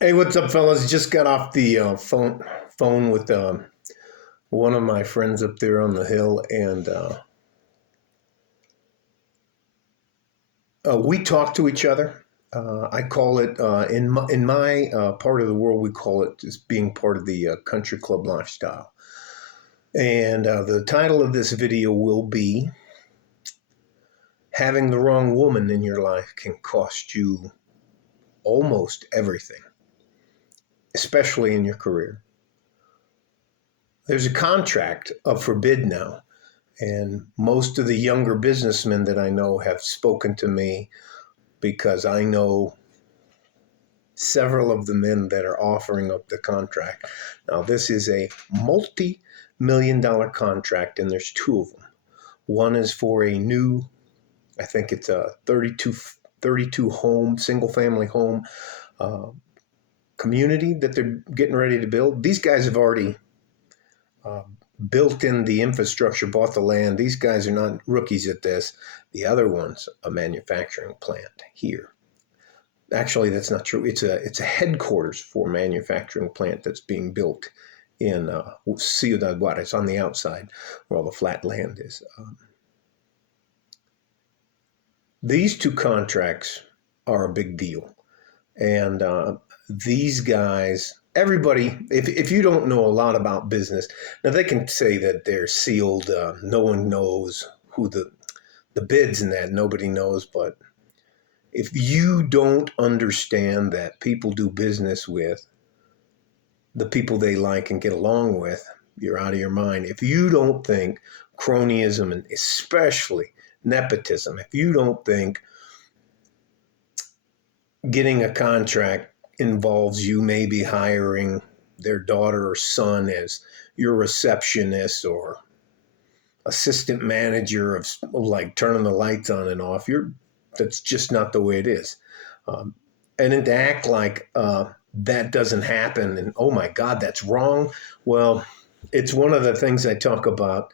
Hey, what's up, fellas? Just got off the phone with one of my friends up there on the hill, and we talk to each other. I call it in my part of the world, we call it just being part of the country club lifestyle. And the title of this video will be "Having the Wrong Woman in Your Life Can Cost You Almost Everything, Especially in Your Career." There's a contract up for bid now. And most of the younger businessmen that I know have spoken to me because I know several of the men that are offering up the contract. Now, this is a multi-million-dollar contract, and there's two of them. One is for a new, I think it's a 32 home, single family home uh, community that they're getting ready to build. These guys have already uh, built in the infrastructure, bought the land. These guys are not rookies at this. The other one's a manufacturing plant here. Actually, that's not true. It's a headquarters for a manufacturing plant that's being built in Ciudad Juarez on the outside where all the flat land is. These two contracts are a big deal. And these guys, everybody, if you don't know a lot about business, now they can say that they're sealed. No one knows who the bids and that. Nobody knows. But if you don't understand that people do business with the people they like and get along with, you're out of your mind. If you don't think cronyism and especially nepotism, if you don't think getting a contract involves you maybe hiring their daughter or son as your receptionist or assistant manager of like turning the lights on and off, that's just not the way it is. Um, and then to act like that doesn't happen and oh my God, that's wrong. Well, it's one of the things I talk about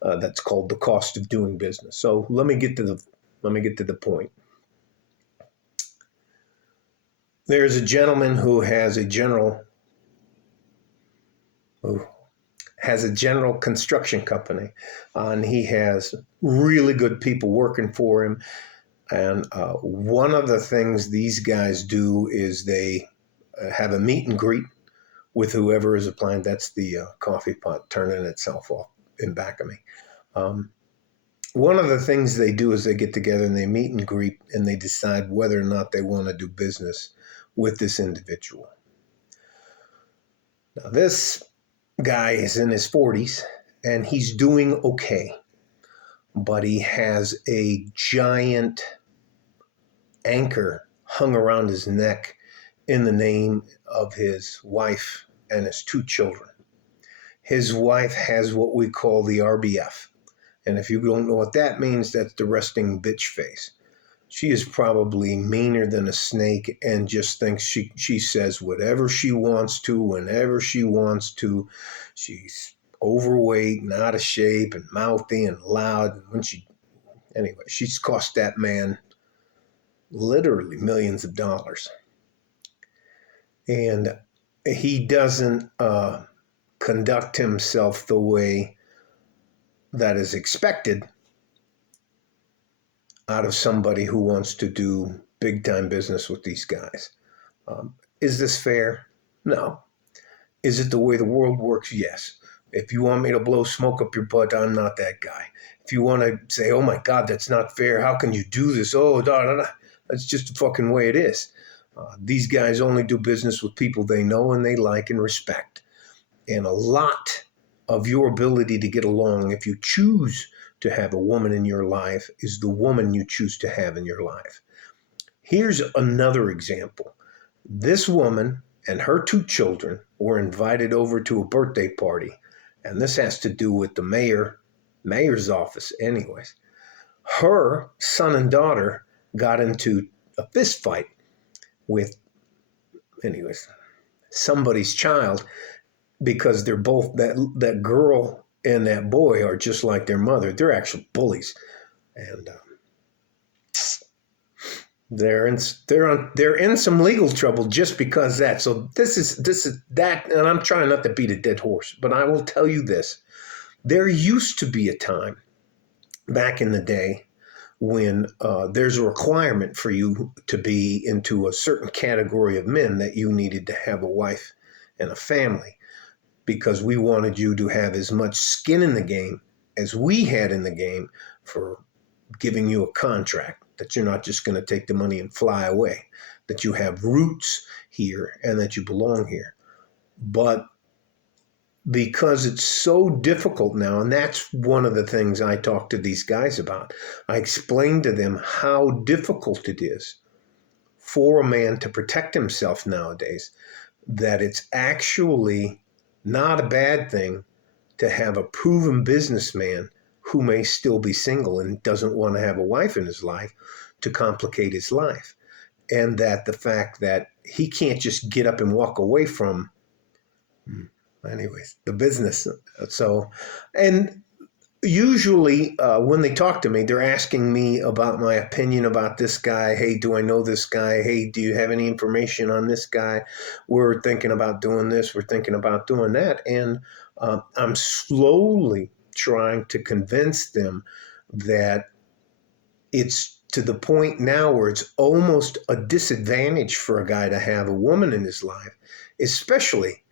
that's called the cost of doing business. So let me get to the point. There's a gentleman who has a general construction company, and he has really good people working for him. And one of the things these guys do is they have a meet and greet with whoever is applying. That's the coffee pot turning itself off in back of me. Um, One of the things they do is they get together and they meet and greet and they decide whether or not they want to do business with this individual. Now, this guy is in his 40s and he's doing okay, but he has a giant anchor hung around his neck in the name of his wife and his two children. His wife has what we call the RBF. And if you don't know what that means, that's the resting bitch face. She is probably meaner than a snake and just thinks she says whatever she wants to, whenever she wants to. She's overweight and out of shape and mouthy and loud. Anyway, she's cost that man literally millions of dollars. And he doesn't conduct himself the way that is expected out of somebody who wants to do big time business with these guys. Is this fair? No. Is it the way the world works? Yes. If you want me to blow smoke up your butt, I'm not that guy. If you want to say, oh my God, that's not fair. How can you do this? Oh, da, da, da. That's just the fucking way it is. These guys only do business with people they know and they like and respect. And a lot of your ability to get along, if you choose to have a woman in your life, is the woman you choose to have in your life. Here's another example. This woman and her two children were invited over to a birthday party. And this has to do with the mayor's office anyways. Her son and daughter got into a fist fight with, anyways, somebody's child because they're both, that girl and that boy are just like their mother. They're actual bullies. And they're in some legal trouble just because of that. So this is that, and I'm trying not to beat a dead horse, but I will tell you this: there used to be a time back in the day when there's a requirement for you to be into a certain category of men that you needed to have a wife and a family because we wanted you to have as much skin in the game as we had in the game for giving you a contract, that you're not just going to take the money and fly away, that you have roots here and that you belong here. But because it's so difficult now, and that's one of the things I talk to these guys about. I explain to them how difficult it is for a man to protect himself nowadays, that it's actually not a bad thing to have a proven businessman who may still be single and doesn't want to have a wife in his life to complicate his life. And that the fact that he can't just get up and walk away from, anyways, the business. So, and usually when they talk to me, they're asking me about my opinion about this guy. Hey, do I know this guy? Hey, do you have any information on this guy? We're thinking about doing this. We're thinking about doing that. And I'm slowly trying to convince them that it's to the point now where it's almost a disadvantage for a guy to have a woman in his life, especially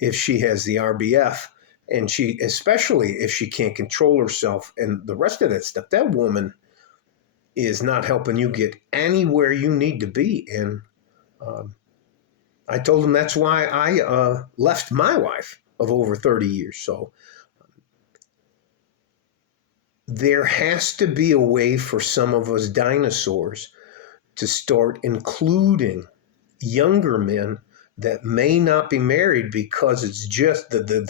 if she has the RBF, and especially if she can't control herself and the rest of that stuff. That woman is not helping you get anywhere you need to be. And I told him that's why I left my wife of over 30 years. So there has to be a way for some of us dinosaurs to start including younger men that may not be married, because it's just and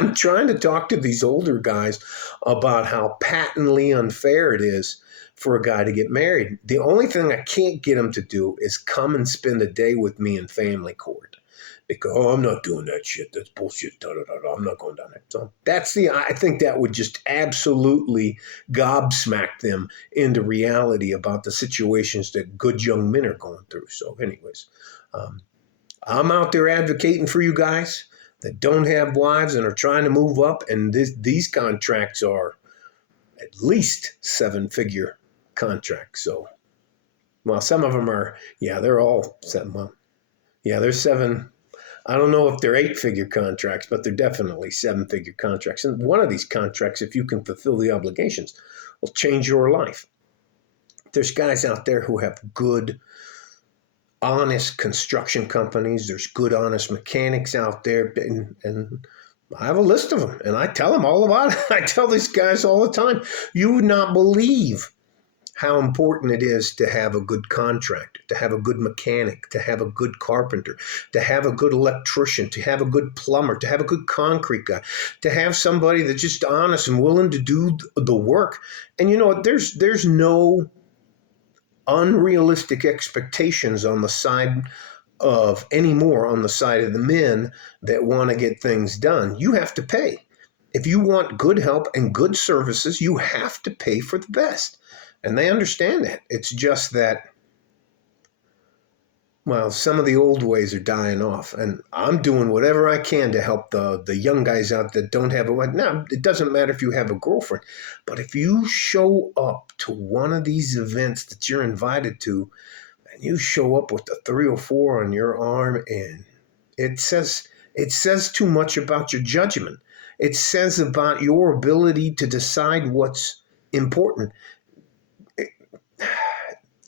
I'm trying to talk to these older guys about how patently unfair it is for a guy to get married. The only thing I can't get him to do is come and spend a day with me in family court. Because, I'm not doing that shit. That's bullshit. Da, da, da, da. I'm not going down there. So I think that would just absolutely gobsmack them into reality about the situations that good young men are going through. So anyways, I'm out there advocating for you guys that don't have wives and are trying to move up. And these contracts are at least 7-figure contracts. So, well, some of them are, they're all 7. Well, they're 7. I don't know if they're 8-figure contracts, but they're definitely 7-figure contracts. And one of these contracts, if you can fulfill the obligations, will change your life. There's guys out there who have good, honest construction companies. There's good, honest mechanics out there. And I have a list of them, and I tell them all about it. I tell these guys all the time, you would not believe how important it is to have a good contractor, to have a good mechanic, to have a good carpenter, to have a good electrician, to have a good plumber, to have a good concrete guy, to have somebody that's just honest and willing to do the work. And you know what? There's no unrealistic expectations on the side of anymore on the side of the men that want to get things done. You have to pay. If you want good help and good services, you have to pay for the best. And they understand that. It's just that, well, some of the old ways are dying off. And I'm doing whatever I can to help the young guys out that don't have a wife. Now, it doesn't matter if you have a girlfriend. But if you show up to one of these events that you're invited to, and you show up with the 304 on your arm, and it says too much about your judgment. It says about your ability to decide what's important.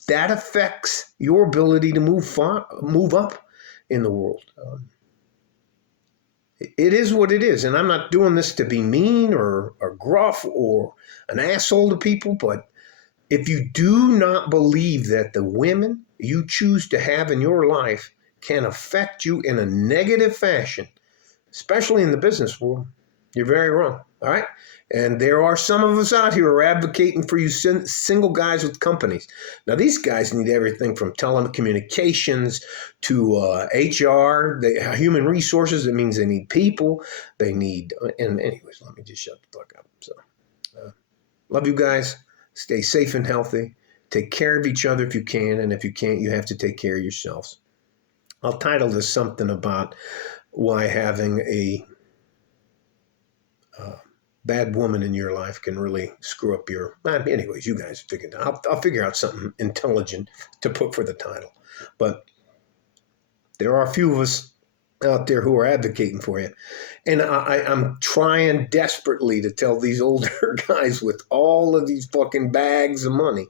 That affects your ability to move up in the world. It is what it is, and I'm not doing this to be mean or gruff or an asshole to people, but if you do not believe that the women you choose to have in your life can affect you in a negative fashion, especially in the business world, you're very wrong, all right? And there are some of us out here who are advocating for you single guys with companies. Now, these guys need everything from telecommunications to HR, human resources. It means they need people. They need, and anyways, let me just shut the fuck up. So, love you guys. Stay safe and healthy. Take care of each other if you can, and if you can't, you have to take care of yourselves. I'll title this something about why having a bad woman in your life can really screw up your. Anyways, you guys figure it out. I'll figure out something intelligent to put for the title. But there are a few of us out there who are advocating for you. And I'm trying desperately to tell these older guys with all of these fucking bags of money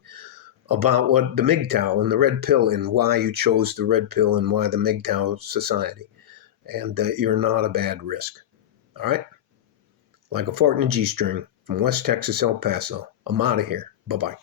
about what the MGTOW and the Red Pill and why you chose the Red Pill and why the MGTOW Society. And that you're not a bad risk. All right? Like a fart in a G-string from West Texas, El Paso. I'm out of here. Bye-bye.